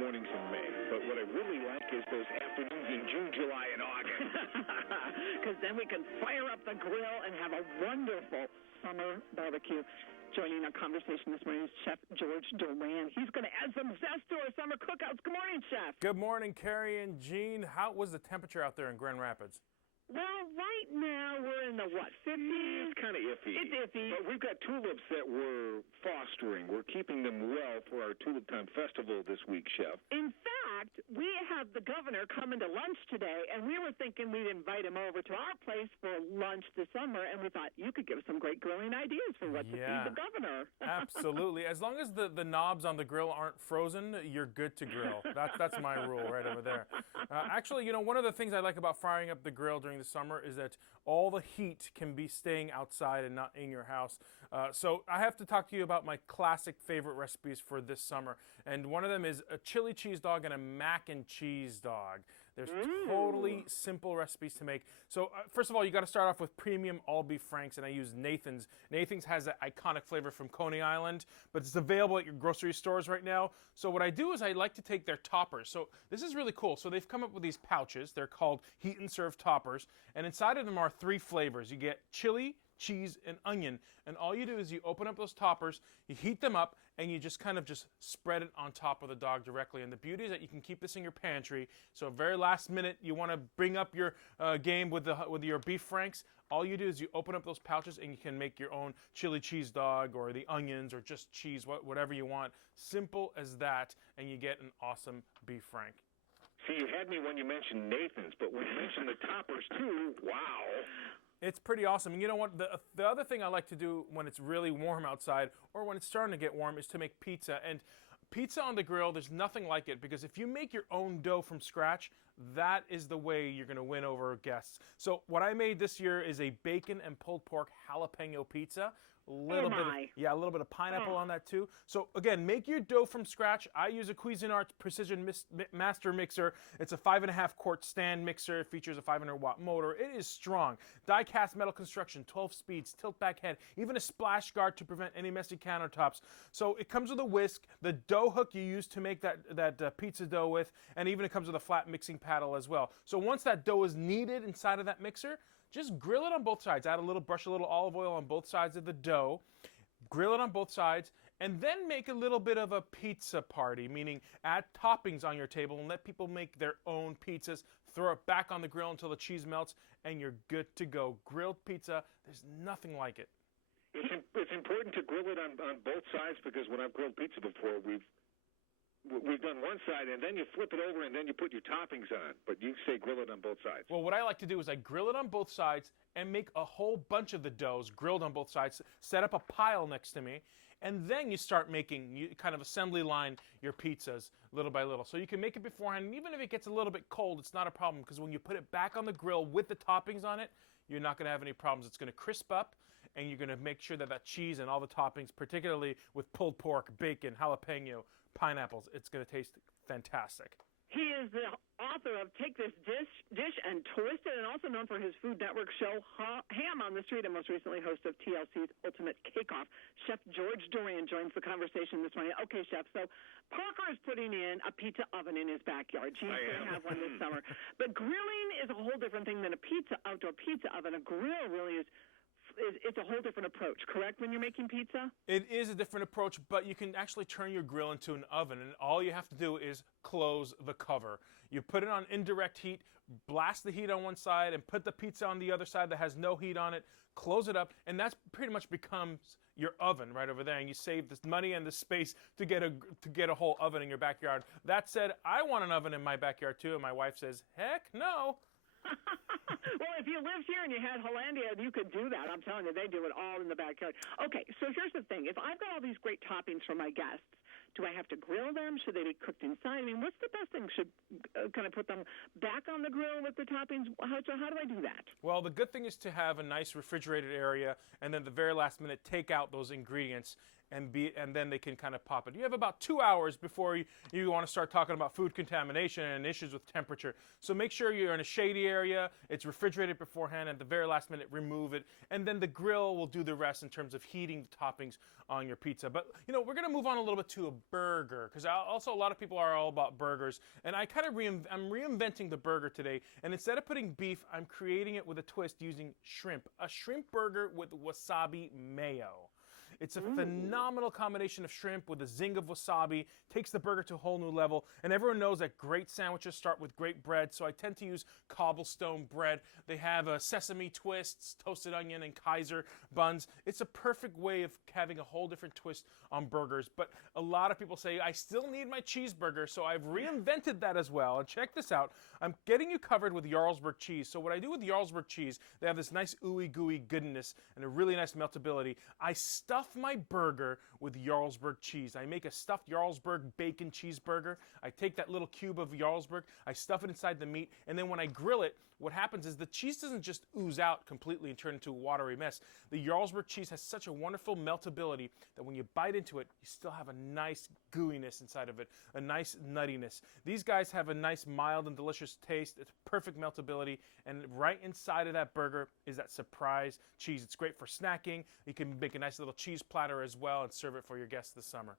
mornings in May. But what I really like is those afternoons in June, July, and August. Because then we can fire up the grill and have a wonderful summer barbecue. Joining our conversation this morning is Chef George Duran. He's going to add some zest to our summer cookouts. Good morning, Chef. Good morning, Carrie and Jean. How was the temperature out there in Grand Rapids? Well, right now we're in the, 50s? It's kind of iffy. It's iffy. But we've got tulips that we're fostering. We're keeping them well for our Tulip Time Festival this week, Chef. In fact, we have the governor coming to lunch today, and we were thinking we'd invite him over to our place for lunch this summer, and we thought you could give us some great grilling ideas for what to feed the governor. Absolutely. As long as the knobs on the grill aren't frozen, you're good to grill. That's my rule right over there. Actually, one of the things I like about firing up the grill during the summer is that all the heat can be staying outside and not in your house. So I have to talk to you about my classic favorite recipes for this summer. And one of them is a chili cheese dog and a mac and cheese dog. There's totally simple recipes to make. So first of all, you got to start off with premium all beef franks, and I use Nathan's. Nathan's has that iconic flavor from Coney Island, but it's available at your grocery stores right now. So what I do is I like to take their toppers. So this is really cool. So they've come up with these pouches. They're called Heat and Serve toppers, and inside of them are 3 flavors. You get chili, cheese, and onion, and all you do is you open up those toppers, you heat them up, and you just kind of just spread it on top of the dog directly. And the beauty is that you can keep this in your pantry. So very last minute, you want to bring up your game with your beef franks. All you do is you open up those pouches and you can make your own chili cheese dog or the onions or just cheese, whatever you want. Simple as that, and you get an awesome beef frank. See, you had me when you mentioned Nathan's, but when you mentioned the toppers too, wow. It's pretty awesome. And you know what? The other thing I like to do when it's really warm outside or when it's starting to get warm is to make pizza. And pizza on the grill, there's nothing like it, because if you make your own dough from scratch, that is the way you're going to win over guests. So what I made this year is a bacon and pulled pork jalapeno pizza. A little bit of pineapple on that too. So again, make your dough from scratch. I use a Cuisinart Precision Master Mixer. It's a 5.5 quart stand mixer. It features a 500-watt motor. It is strong. Die-cast metal construction, 12 speeds, tilt-back head, even a splash guard to prevent any messy countertops. So it comes with a whisk, the dough hook you use to make that pizza dough with, and even it comes with a flat mixing paddle as well. So once that dough is kneaded inside of that mixer, just grill it on both sides. Brush a little olive oil on both sides of the dough. Grill it on both sides, and then make a little bit of a pizza party, meaning add toppings on your table and let people make their own pizzas. Throw it back on the grill until the cheese melts, and you're good to go. Grilled pizza, there's nothing like it. It's important to grill it on both sides, because when I've grilled pizza before, we've done one side, and then you flip it over, and then you put your toppings on. But you say grill it on both sides. Well, what I like to do is I grill it on both sides and make a whole bunch of the doughs grilled on both sides, set up a pile next to me, and then you start making, you kind of assembly line your pizzas little by little. So you can make it beforehand, and even if it gets a little bit cold, it's not a problem, because when you put it back on the grill with the toppings on it, you're not going to have any problems. It's going to crisp up, and you're going to make sure that cheese and all the toppings, particularly with pulled pork, bacon, jalapeno, pineapples, it's going to taste fantastic. He is the author of Take This Dish and Twist It, and also known for his Food Network show, Ham on the Street, and most recently host of TLC's Ultimate Cake-Off. Chef George Duran joins the conversation this morning. Okay, Chef, so Parker is putting in a pizza oven in his backyard. He's going to have one this summer. But grilling is a whole different thing than a outdoor pizza oven. A grill really is it's a whole different approach, correct, when you're making pizza? It is a different approach, but you can actually turn your grill into an oven, and all you have to do is close the cover. You put it on indirect heat, blast the heat on one side, and put the pizza on the other side that has no heat on it, close it up, and that's pretty much becomes your oven right over there, and you save this money and the space to get a whole oven in your backyard. That said, I want an oven in my backyard too, and my wife says, heck no. Well, if you lived here and you had Hollandia, you could do that. I'm telling you, they do it all in the backyard. Okay, so here's the thing. If I've got all these great toppings for my guests, do I have to grill them? Should they be cooked inside? I mean, what's the best thing? Should can I put them back on the grill with the toppings? How do I do that? Well, the good thing is to have a nice refrigerated area, and then the very last minute take out those ingredients and then they can kind of pop it. You have about 2 hours before you want to start talking about food contamination and issues with temperature. So make sure you're in a shady area, it's refrigerated beforehand, at the very last minute remove it, and then the grill will do the rest in terms of heating the toppings on your pizza. But we're going to move on a little bit to a burger, because also a lot of people are all about burgers, and I kind of I'm reinventing the burger today, and instead of putting beef, I'm creating it with a twist using shrimp. A shrimp burger with wasabi mayo. It's a phenomenal combination of shrimp with a zing of wasabi, takes the burger to a whole new level, and everyone knows that great sandwiches start with great bread, so I tend to use cobblestone bread. They have sesame twists, toasted onion, and Kaiser buns. It's a perfect way of having a whole different twist on burgers, but a lot of people say, I still need my cheeseburger, so I've reinvented that as well, and check this out. I'm getting you covered with Jarlsberg cheese. So what I do with Jarlsberg cheese, they have this nice ooey gooey goodness and a really nice meltability. I stuff my burger with Jarlsberg cheese. I make a stuffed Jarlsberg bacon cheeseburger. I take that little cube of Jarlsberg, I stuff it inside the meat, and then when I grill it, what happens is the cheese doesn't just ooze out completely and turn into a watery mess. The Jarlsberg cheese has such a wonderful meltability that when you bite into it, you still have a nice gooiness inside of it, a nice nuttiness. These guys have a nice mild and delicious taste. It's perfect meltability, and right inside of that burger is that surprise cheese. It's great for snacking. You can make a nice little cheese platter as well and serve it for your guests this summer.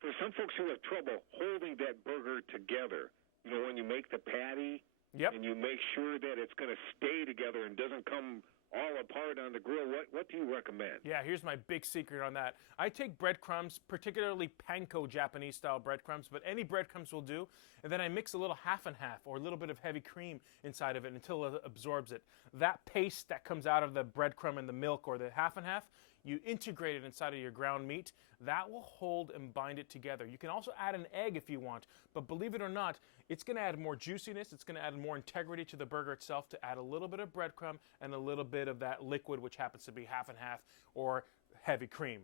For some folks who have trouble holding that burger together, when you make the patty, yep, and you make sure that it's going to stay together and doesn't come all apart on the grill, what do you recommend? Yeah, here's my big secret on that. I take breadcrumbs, particularly panko Japanese-style breadcrumbs, but any breadcrumbs will do, and then I mix a little half and half or a little bit of heavy cream inside of it until it absorbs it. That paste that comes out of the breadcrumb and the milk or the half and half, you integrate it inside of your ground meat. That will hold and bind it together. You can also add an egg if you want, but believe it or not, it's going to add more juiciness, it's going to add more integrity to the burger itself to add a little bit of breadcrumb and a little bit of that liquid, which happens to be half and half or heavy cream.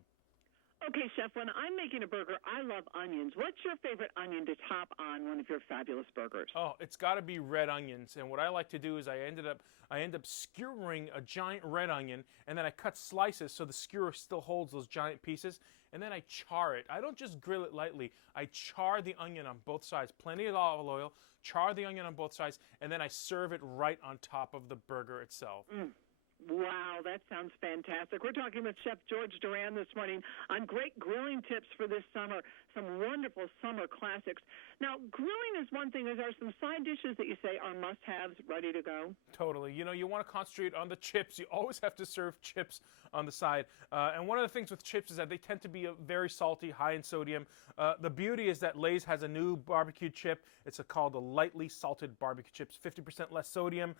Okay, Chef, when I'm making a burger, I love onions. What's your favorite onion to top on one of your fabulous burgers? Oh, it's got to be red onions. And what I like to do is I end up skewering a giant red onion, and then I cut slices so the skewer still holds those giant pieces, and then I char it. I don't just grill it lightly. I char the onion on both sides. Plenty of olive oil, char the onion on both sides, and then I serve it right on top of the burger itself. Wow, that sounds fantastic. We're talking with Chef George Duran this morning on great grilling tips for this summer, some wonderful summer classics. Now, grilling is one thing. There are some side dishes that you say are must-haves ready to go? Totally. You want to concentrate on the chips. You always have to serve chips on the side. And one of the things with chips is that they tend to be very salty, high in sodium. The beauty is that Lay's has a new barbecue chip. It's called the lightly salted barbecue chips, 50% less sodium.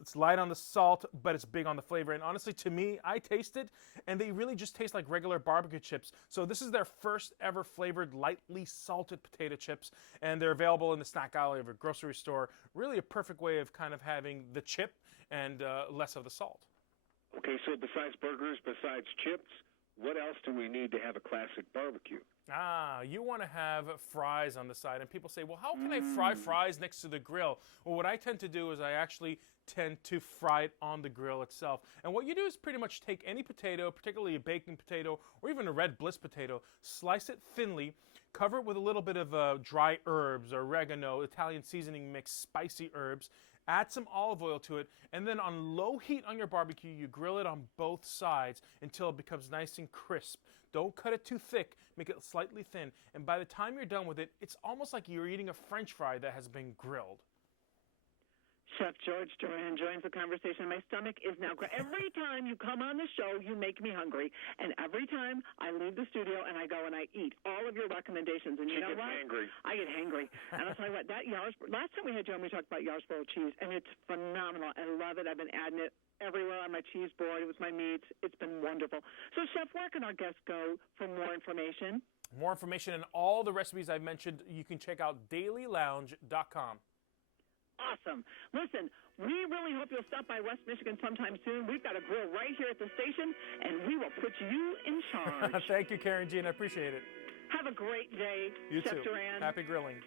It's light on the salt, but it's big on the flavor. And honestly, to me, I taste it, and they really just taste like regular barbecue chips. So this is their first ever flavored lightly salted potato chips, and they're available in the snack aisle of a grocery store. Really a perfect way of kind of having the chip and less of the salt. Okay, so besides burgers, besides chips, what else do we need to have a classic barbecue? You want to have fries on the side. And people say, well, how can I fry fries next to the grill? Well, what I tend to do is I actually tend to fry it on the grill itself. And what you do is pretty much take any potato, particularly a baking potato or even a red bliss potato, slice it thinly, cover it with a little bit of dry herbs, oregano, Italian seasoning mix, spicy herbs, add some olive oil to it, and then on low heat on your barbecue, you grill it on both sides until it becomes nice and crisp. Don't cut it too thick, make it slightly thin, and by the time you're done with it, it's almost like you're eating a French fry that has been grilled. Chef George Duran joins the conversation. My stomach is now every time you come on the show, you make me hungry. And every time I leave the studio and I go and I eat all of your recommendations. And you know what? I get hangry. And I'll tell you what, that last time we had you on, we talked about Jarlsberg cheese, and it's phenomenal. I love it. I've been adding it everywhere on my cheese board with my meats. It's been wonderful. So, Chef, where can our guests go for more information? More information and all the recipes I've mentioned, you can check out dailylounge.com. Awesome. Listen, we really hope you'll stop by West Michigan sometime soon. We've got a grill right here at the station, and we will put you in charge. Thank you, Karen Jean. I appreciate it. Have a great day, you Chef too. Duran. Happy grilling.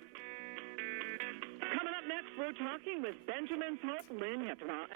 Coming up next, we're talking with Benjamin's Hope Lynn about